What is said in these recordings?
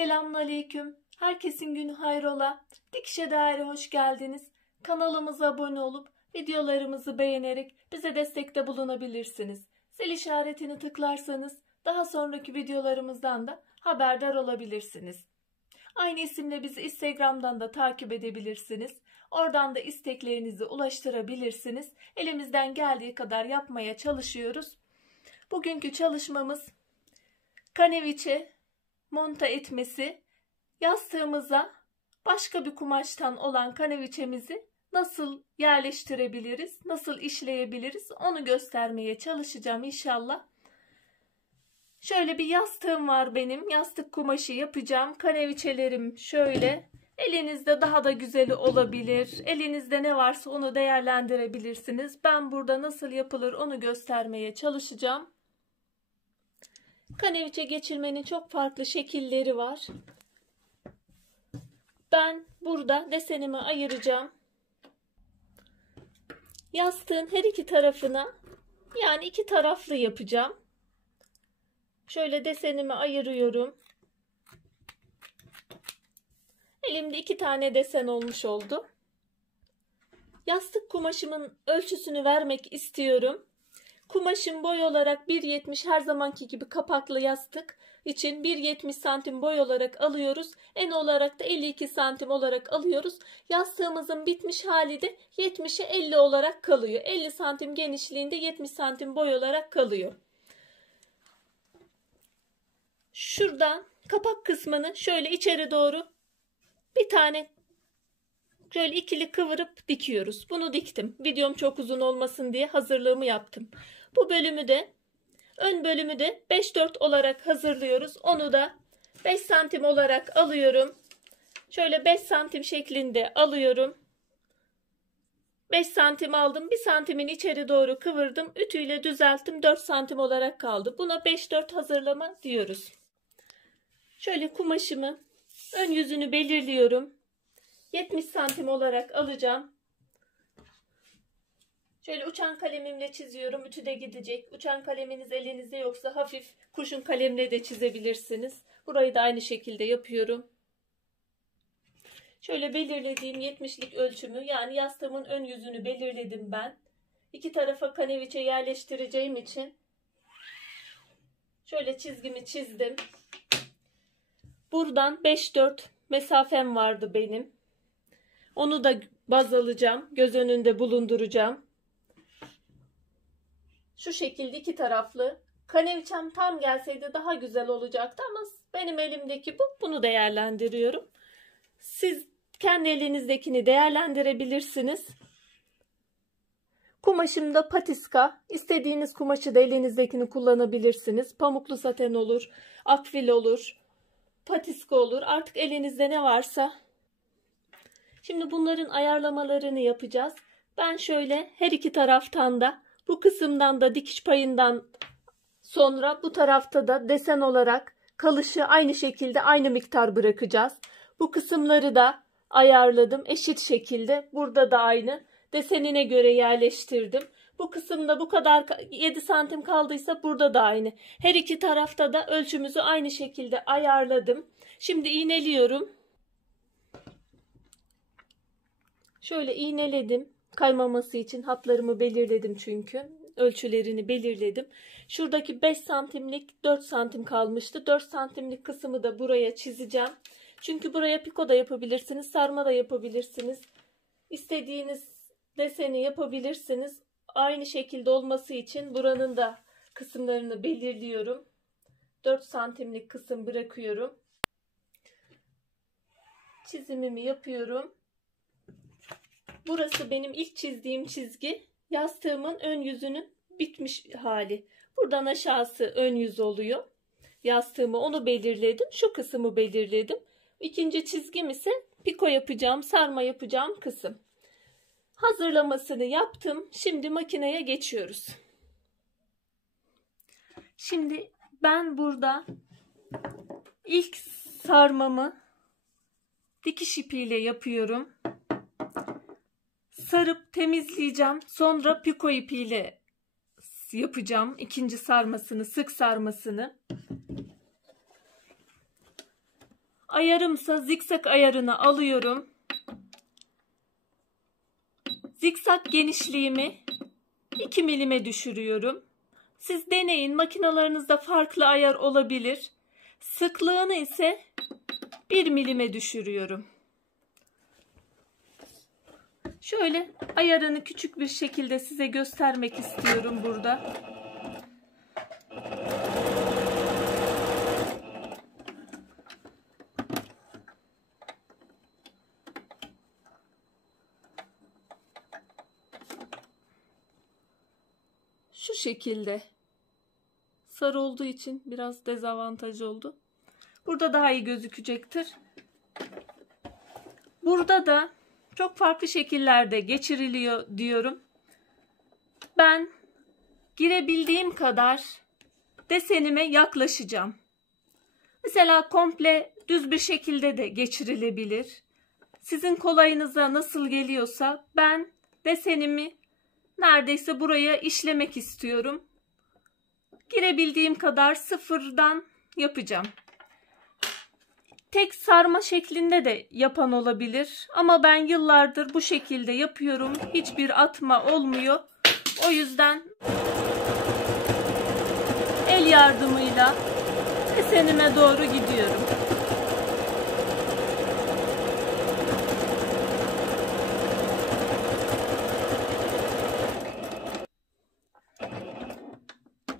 Selamünaleyküm. Herkesin günü hayrola. Dikişe Daire hoş geldiniz. Kanalımıza abone olup videolarımızı beğenerek bize destekte bulunabilirsiniz. Zil işaretini tıklarsanız daha sonraki videolarımızdan da haberdar olabilirsiniz. Aynı isimle bizi Instagram'dan da takip edebilirsiniz. Oradan da isteklerinizi ulaştırabilirsiniz. Elimizden geldiği kadar yapmaya çalışıyoruz. Bugünkü çalışmamız kaneviçe monta etmesi. Yastığımıza başka bir kumaştan olan kaneviçemizi nasıl yerleştirebiliriz, nasıl işleyebiliriz onu göstermeye çalışacağım inşallah. Şöyle bir yastığım var benim. Yastık kumaşı yapacağım. Kaneviçelerim şöyle. Elinizde daha da güzeli olabilir. Elinizde ne varsa onu değerlendirebilirsiniz. Ben burada nasıl yapılır onu göstermeye çalışacağım. Kaneviçe geçirmenin çok farklı şekilleri var. Ben burada desenimi ayıracağım. Yastığın her iki tarafına, yani iki taraflı yapacağım. Şöyle desenimi ayırıyorum. Elimde iki tane desen olmuş oldu. Yastık kumaşımın ölçüsünü vermek istiyorum. Kumaşım boy olarak 1.70, her zamanki gibi kapaklı yastık için 1.70 santim boy olarak alıyoruz. En olarak da 52 santim olarak alıyoruz. Yastığımızın bitmiş hali de 70'e 50 olarak kalıyor. 50 santim genişliğinde 70 santim boy olarak kalıyor. Şuradan kapak kısmını şöyle içeri doğru bir tane şöyle ikili kıvırıp dikiyoruz. Bunu diktim. Videom çok uzun olmasın diye hazırlığımı yaptım. Bu bölümü de, ön bölümü de 5-4 olarak hazırlıyoruz. Onu da 5 santim olarak alıyorum. Şöyle 5 santim şeklinde alıyorum. 5 santim aldım. 1 santimin içeri doğru kıvırdım. Ütüyle düzelttim. 4 santim olarak kaldı. Buna 5-4 hazırlama diyoruz. Şöyle kumaşımı, ön yüzünü belirliyorum. 70 santim olarak alacağım. Şöyle uçan kalemimle çiziyorum. Ütüde gidecek. Uçan kaleminiz elinizde yoksa hafif kurşun kalemle de çizebilirsiniz. Burayı da aynı şekilde yapıyorum. Şöyle belirlediğim 70'lik ölçümü, yani yastığımın ön yüzünü belirledim ben. İki tarafa kaneviçe yerleştireceğim için şöyle çizgimi çizdim. Buradan 5-4 mesafem vardı benim. Onu da baz alacağım. Göz önünde bulunduracağım. Şu şekilde iki taraflı. Kaneviçem tam gelseydi daha güzel olacaktı ama benim elimdeki bu. Bunu değerlendiriyorum. Siz kendi elinizdekini değerlendirebilirsiniz. Kumaşımda patiska. İstediğiniz kumaşı da elinizdekini kullanabilirsiniz. Pamuklu saten olur, akfil olur, patiska olur. Artık elinizde ne varsa. Şimdi bunların ayarlamalarını yapacağız. Ben şöyle her iki taraftan da, bu kısımdan da dikiş payından sonra bu tarafta da desen olarak kalışı aynı şekilde aynı miktar bırakacağız. Bu kısımları da ayarladım eşit şekilde. Burada da aynı desenine göre yerleştirdim. Bu kısımda bu kadar 7 santim kaldıysa burada da aynı. Her iki tarafta da ölçümüzü aynı şekilde ayarladım. Şimdi iğneliyorum. Şöyle iğneledim. Kaymaması için hatlarımı belirledim çünkü. Ölçülerini belirledim. Şuradaki 5 santimlik 4 santim kalmıştı. 4 santimlik kısmı da buraya çizeceğim. Çünkü buraya piko da yapabilirsiniz. Sarma da yapabilirsiniz. İstediğiniz deseni yapabilirsiniz. Aynı şekilde olması için buranın da kısımlarını belirliyorum. 4 santimlik kısım bırakıyorum. Çizimimi yapıyorum. Burası benim ilk çizdiğim çizgi. Yastığımın ön yüzünün bitmiş hali. Buradan aşağısı ön yüz oluyor. Yastığımı onu belirledim. Şu kısmı belirledim. İkinci çizgim ise piko yapacağım, sarma yapacağım kısım. Hazırlamasını yaptım. Şimdi makineye geçiyoruz. Şimdi ben burada ilk sarmamı dikiş ipiyle yapıyorum. Sarıp temizleyeceğim. Sonra piko ipiyle yapacağım. İkinci sarmasını, sık sarmasını. Ayarımsa zikzak ayarını alıyorum. Zikzak genişliğimi 2 milime düşürüyorum. Siz deneyin, makinalarınızda farklı ayar olabilir. Sıklığını ise 1 milime düşürüyorum. Şöyle ayarını küçük bir şekilde size göstermek istiyorum burada. Şu şekilde. Sarı olduğu için biraz dezavantaj oldu. Burada daha iyi gözükecektir. Burada da çok farklı şekillerde geçiriliyor diyorum. Ben girebildiğim kadar desenime yaklaşacağım. Mesela komple düz bir şekilde de geçirilebilir. Sizin kolayınıza nasıl geliyorsa ben desenimi neredeyse buraya işlemek istiyorum. Girebildiğim kadar sıfırdan yapacağım. Tek sarma şeklinde de yapan olabilir. Ama ben yıllardır bu şekilde yapıyorum. Hiçbir atma olmuyor. O yüzden el yardımıyla desenime doğru gidiyorum.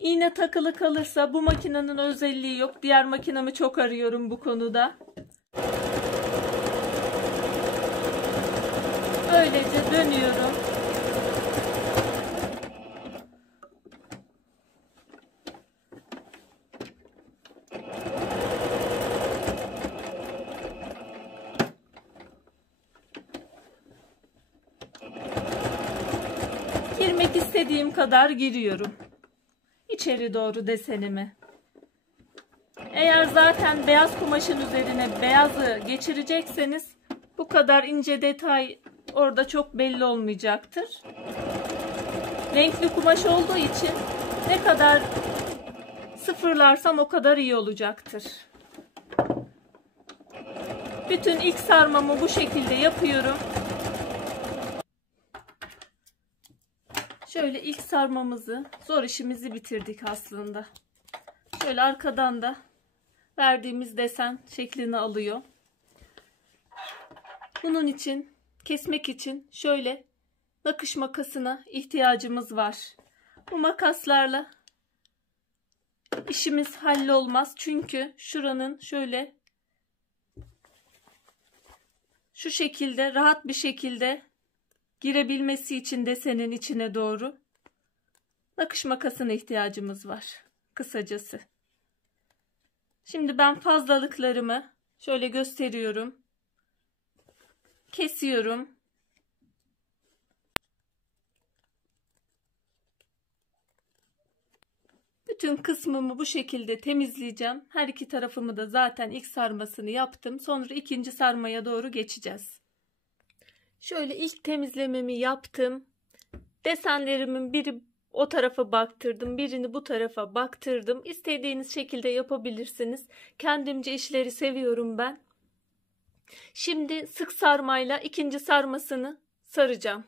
İğne takılı kalırsa bu makinenin özelliği yok. Diğer makinemi çok arıyorum bu konuda. Böylece dönüyorum. Girmek istediğim kadar giriyorum. İçeri doğru desenimi. Eğer zaten beyaz kumaşın üzerine beyazı geçirecekseniz bu kadar ince detay orada çok belli olmayacaktır. Renkli kumaş olduğu için ne kadar sıfırlarsam o kadar iyi olacaktır. Bütün ilk sarmamı bu şekilde yapıyorum. Şöyle ilk sarmamızı, zor işimizi bitirdik aslında. Şöyle arkadan da verdiğimiz desen şeklini alıyor. Bunun için, kesmek için şöyle nakış makasına ihtiyacımız var. Bu makaslarla işimiz hallolmaz. Çünkü şuranın şöyle şu şekilde rahat bir şekilde girebilmesi için desenin içine doğru nakış makasına ihtiyacımız var. Kısacası. Şimdi ben fazlalıklarımı şöyle gösteriyorum. Kesiyorum. Bütün kısmımı bu şekilde temizleyeceğim. Her iki tarafımı da zaten ilk sarmasını yaptım. Sonra ikinci sarmaya doğru geçeceğiz. Şöyle ilk temizlememi yaptım. Desenlerimin biri o tarafa baktırdım, birini bu tarafa baktırdım. İstediğiniz şekilde yapabilirsiniz. Kendimce işleri seviyorum ben. Şimdi sık sarmayla ikinci sarmasını saracağım.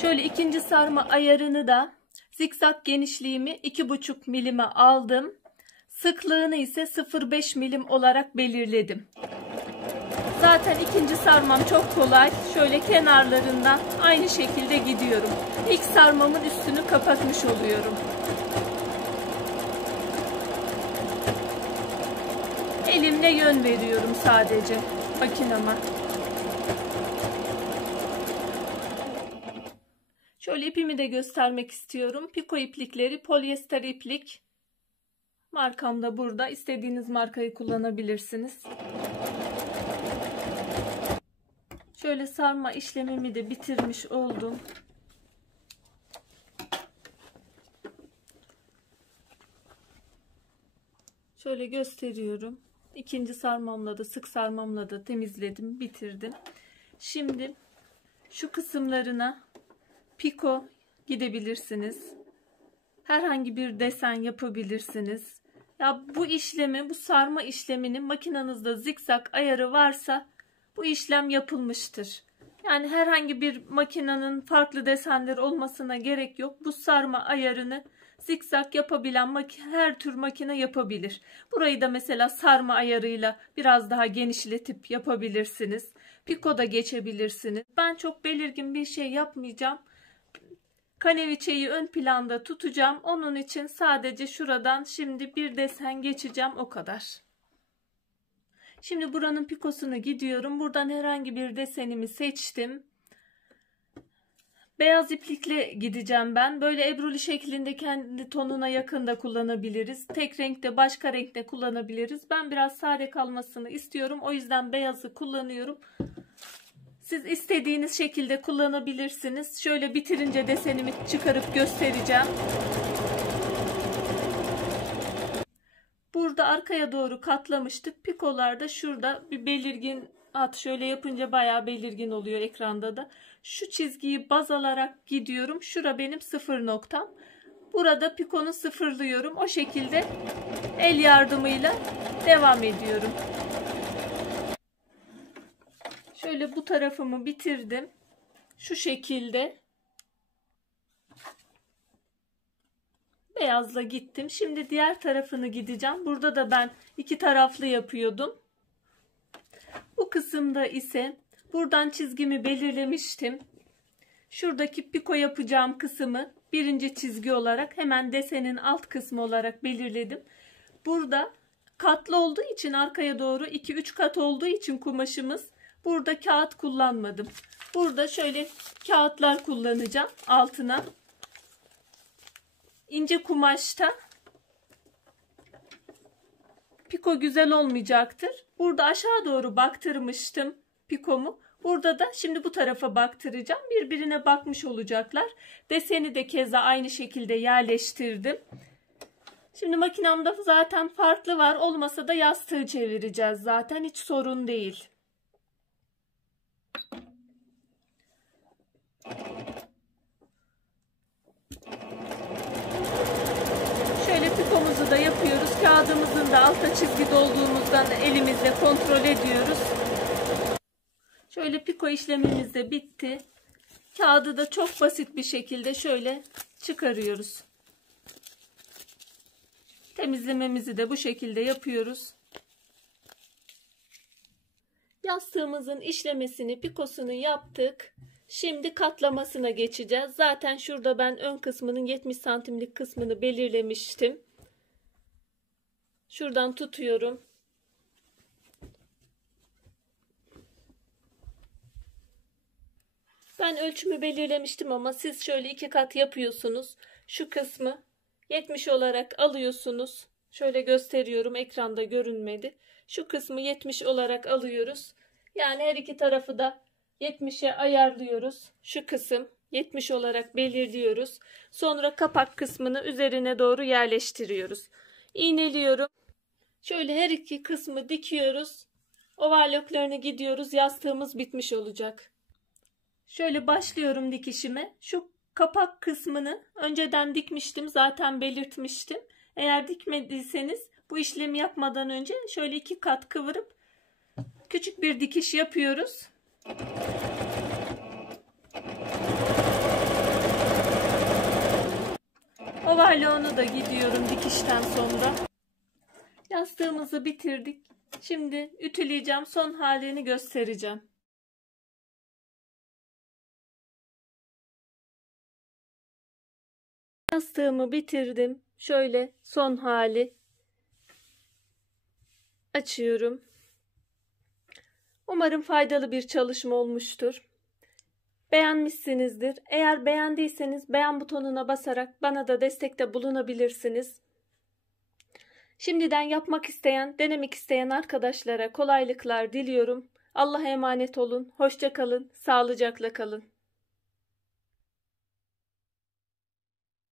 Şöyle ikinci sarma ayarını da zikzak genişliğimi 2,5 milime aldım. Sıklığını ise 0,5 milim olarak belirledim. Zaten ikinci sarmam çok kolay. Şöyle kenarlarından aynı şekilde gidiyorum. İlk sarmamın üstünü kapatmış oluyorum. Elimle yön veriyorum sadece makinama. Şöyle ipimi de göstermek istiyorum. Piko iplikleri polyester iplik. Markam da burada. İstediğiniz markayı kullanabilirsiniz. Şöyle sarma işlemimi de bitirmiş oldum. Şöyle gösteriyorum. İkinci sarmamla da sık sarmamla da temizledim, bitirdim. Şimdi şu kısımlarına piko gidebilirsiniz. Herhangi bir desen yapabilirsiniz. Ya bu işlemi, bu sarma işleminin makinenizde zikzak ayarı varsa bu işlem yapılmıştır. Yani herhangi bir makinenin farklı desenleri olmasına gerek yok. Bu sarma ayarını zikzak yapabilen her tür makine yapabilir. Burayı da mesela sarma ayarıyla biraz daha genişletip yapabilirsiniz. Piko da geçebilirsiniz. Ben çok belirgin bir şey yapmayacağım. Kaneviçeyi ön planda tutacağım. Onun için sadece şuradan şimdi bir desen geçeceğim, o kadar. Şimdi buranın pikosunu gidiyorum. Buradan herhangi bir desenimi seçtim. Beyaz iplikle gideceğim ben. Böyle ebruli şeklinde kendi tonuna yakın da kullanabiliriz. Tek renkte, başka renkte kullanabiliriz. Ben biraz sade kalmasını istiyorum. O yüzden beyazı kullanıyorum. Siz istediğiniz şekilde kullanabilirsiniz. Şöyle bitirince desenimi çıkarıp göstereceğim. Burada arkaya doğru katlamıştık. Pikolarda şurada bir belirgin at. Şöyle yapınca bayağı belirgin oluyor ekranda da. Şu çizgiyi baz alarak gidiyorum. Şura benim sıfır noktam. Burada pikonu sıfırlıyorum. O şekilde el yardımıyla devam ediyorum. Şöyle bu tarafımı bitirdim. Şu şekilde. Beyazla gittim. Şimdi diğer tarafını gideceğim. Burada da ben iki taraflı yapıyordum. Bu kısımda ise buradan çizgimi belirlemiştim. Şuradaki piko yapacağım kısmı birinci çizgi olarak hemen desenin alt kısmı olarak belirledim. Burada katlı olduğu için arkaya doğru 2-3 kat olduğu için kumaşımız, burada kağıt kullanmadım. Burada şöyle kağıtlar kullanacağım altına. İnce kumaşta piko güzel olmayacaktır. Burada aşağı doğru baktırmıştım pikomu. Burada da şimdi bu tarafa baktıracağım. Birbirine bakmış olacaklar. Deseni de keza aynı şekilde yerleştirdim. Şimdi makinamda zaten farklı var. Olmasa da yastığı çevireceğiz zaten. Hiç sorun değil. Şöyle pikomuzu da yapıyoruz. Kağıdımızın da altta çizgi dolduğumuzdan elimizle kontrol ediyoruz. Şöyle piko işlemimiz de bitti. Kağıdı da çok basit bir şekilde şöyle çıkarıyoruz. Temizlememizi de bu şekilde yapıyoruz. Yastığımızın işlemesini, pikosunu yaptık. Şimdi katlamasına geçeceğiz. Zaten şurada ben ön kısmının 70 santimlik kısmını belirlemiştim. Şuradan tutuyorum. Ben ölçümü belirlemiştim ama siz şöyle 2 kat yapıyorsunuz. Şu kısmı 70 olarak alıyorsunuz. Şöyle gösteriyorum, ekranda görünmedi. Şu kısmı 70 olarak alıyoruz. Yani her iki tarafı da 70'e ayarlıyoruz. Şu kısım 70 olarak belirliyoruz. Sonra kapak kısmını üzerine doğru yerleştiriyoruz. İğneliyorum. Şöyle her iki kısmı dikiyoruz. Overlocklarını gidiyoruz. Yastığımız bitmiş olacak. Şöyle başlıyorum dikişime. Şu kapak kısmını önceden dikmiştim. Zaten belirtmiştim. Eğer dikmediyseniz bu işlemi yapmadan önce şöyle 2 kat kıvırıp küçük bir dikiş yapıyoruz. Overlock'unu da gidiyorum dikişten sonra. Yastığımızı bitirdik. Şimdi ütüleyeceğim. Son halini göstereceğim. Yastığımı bitirdim. Şöyle son hali açıyorum. Umarım faydalı bir çalışma olmuştur. Beğenmişsinizdir. Eğer beğendiyseniz beğen butonuna basarak bana da destekte bulunabilirsiniz. Şimdiden yapmak isteyen, denemek isteyen arkadaşlara kolaylıklar diliyorum. Allah'a emanet olun. Hoşça kalın. Sağlıcakla kalın.